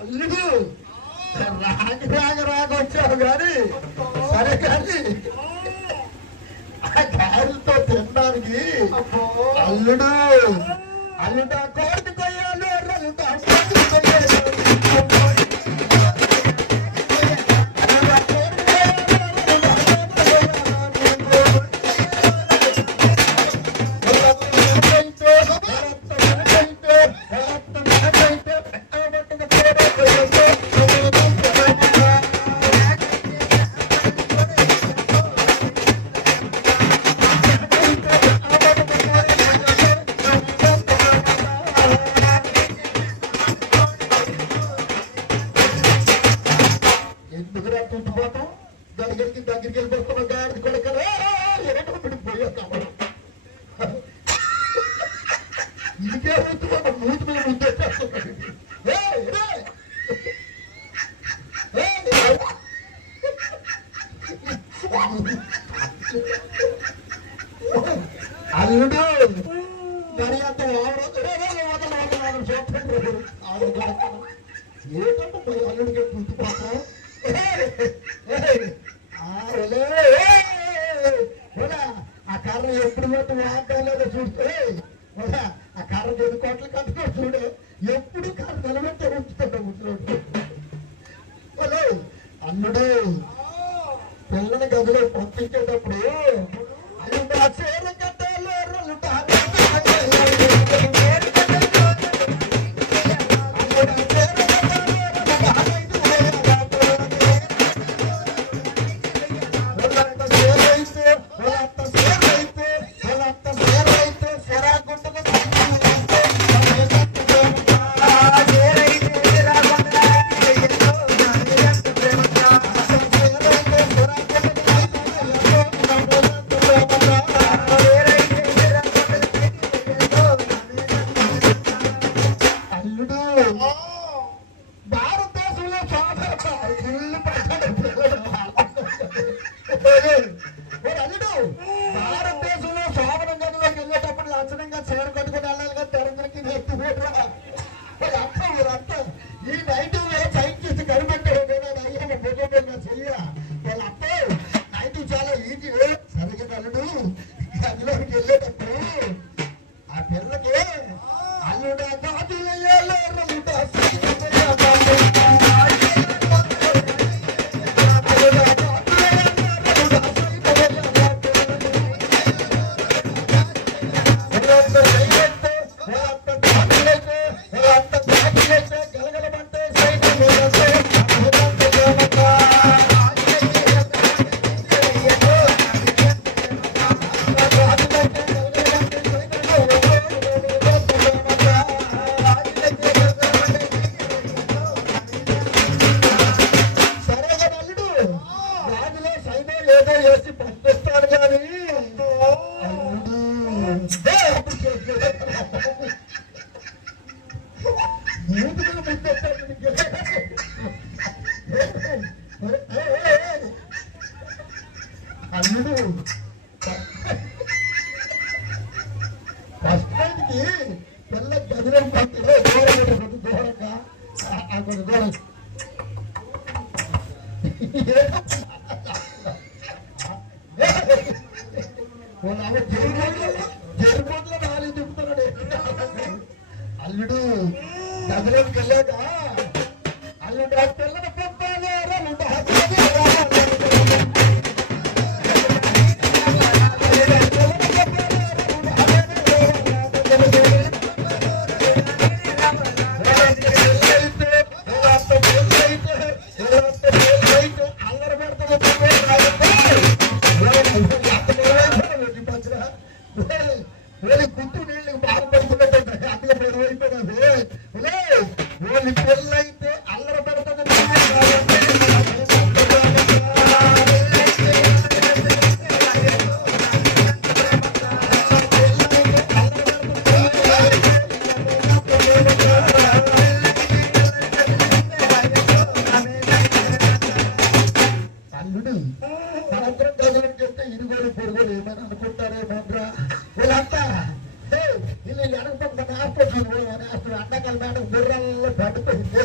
అల్లుడు రాగొచ్చావు కానీ సరే కానీ ఆ గారెలతో తినడానికి అల్లుడు అల్లుడు కోటి కొయ్యాలు దగ్గరికి వెళ్ళిపోతున్న గాడి కొడుకరా ఇదికే అవుతున్నా మూతి మీద ముందేస్తున్నాడు. అల్లుడు మరి అంత ఏంటంటే అల్లుడికి పుట్టుకోసం ఆ కర్ర ఎప్పుడు మొత్తం వాడలేదో చూస్తే ఆ కర్ర 10 కోట్ల కట్టుకో చూడు ఎప్పుడు కర్ర నిలబెట్టే ఉంచుతాడు ముసలోడు. అల్లుడు పిల్లని గదిలో పంపించేటప్పుడు అల్లుడు ఆ చీర కట్టాలి భారతదేశంలో భారతదేశంలో శోభన గదిలోకి వెళ్ళేటప్పుడు లక్షణంగా చీర కట్టుకుని వెళ్ళాలి కదా తెరందరికి అత్త ఈ నైట్ సైట్ చేసి కనిపెట్టాడు అయ్యా ఫోటో చెయ్య వాళ్ళ అత్త నైట్ చాలా ఈజీ సరిగ్గా అల్లుడు గదిలోకి వెళ్ళేటప్పుడు ఆ పిల్లకి అల్లుడు కాదు చేసి పంపిస్తాను కానీ అల్లుడు ఫస్ట్ నైట్కి పిల్ల గదిలో దూరంగా కొంచెం దూరం జరిపోట్లో 4 తిప్పుతున్నాడు అల్లుడు గదిలోకి వెళ్ళాక అల్లుడు ఆ పిల్లని పంపాలి మళ్ళీ పెళ్ళైతే అల్లరి పెడుతుంది. అల్లుడు మనందరం గదులను చెప్తే ఇరుగోలు పొరుగులు ఏమని అనుకుంటారేమోరా వీళ్ళంతా వీళ్ళు ఎనకపోతే ఆస్పత్రి అన్నకాల మేడం గుర్రాల్లో పడిపోయింది.